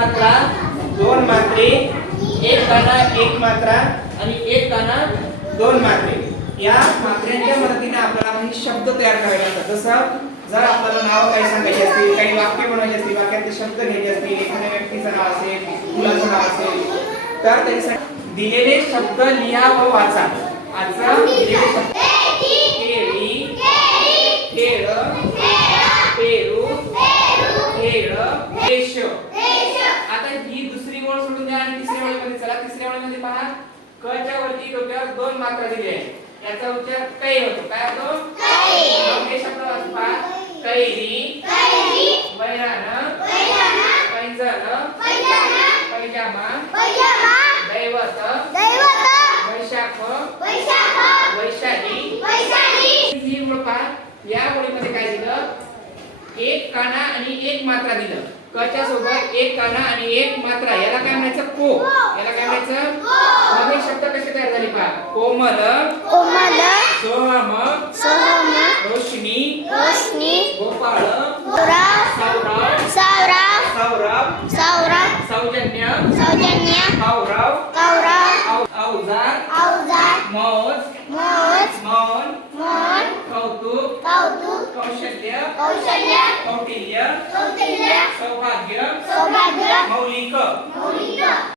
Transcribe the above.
मात्रा, दोन मात्रे, एक काना एक मात्रा आणि एक काना दोन मात्रे या मात्र्यांच्या मदतीने आपल्याला काही शब्द तयार करायचे असतात. जसं जर आपल्याला नाव काही सांगायचे असतील, काही वाक्य बनवायचे असतील, वाक्यातले शब्द घ्यायचे असतील, एखाद्या व्यक्तीचं नाव असेल, मुलाचं नाव असेल, तर त्याच्यासाठी दिलेले शब्द लिहा व वाचा. आता दिलेले शब्द केळी, खेळ, पेरू, खेळ, देश. आता ही दुसरी ओळ सोडून द्या आणि तिसऱ्या ओळीमध्ये चला. तिसऱ्या ओळीमध्ये पहा, क च्या वरती डोक्यावर दोन मात्रा दिली आहे. याचा उच्चार कै होतो. काय होतो? कै. हे शब्द वाचा. कैरी, बैराण, पैंजण, पैजामा, दैवत, वैशाख, वैशाली. ही ओळ पहा. या ओळीमध्ये काय दिलं? एक काना आणि एक मात्रा दिलं. क च्या सोबत एक काना आणि एक मात्रा. याला काय म्हणायचं? को. याला काय म्हणायचं? मग हे शब्द कसे तयार झाले पहा. कोमल, सोहम, रोशनी, गोपाळ, सौरभ, सौजन्य, कौरव, औजार, मौज, मौन, कौतुक, कौशल्य, कौटिल्य, सौभाग्य, मौलिक.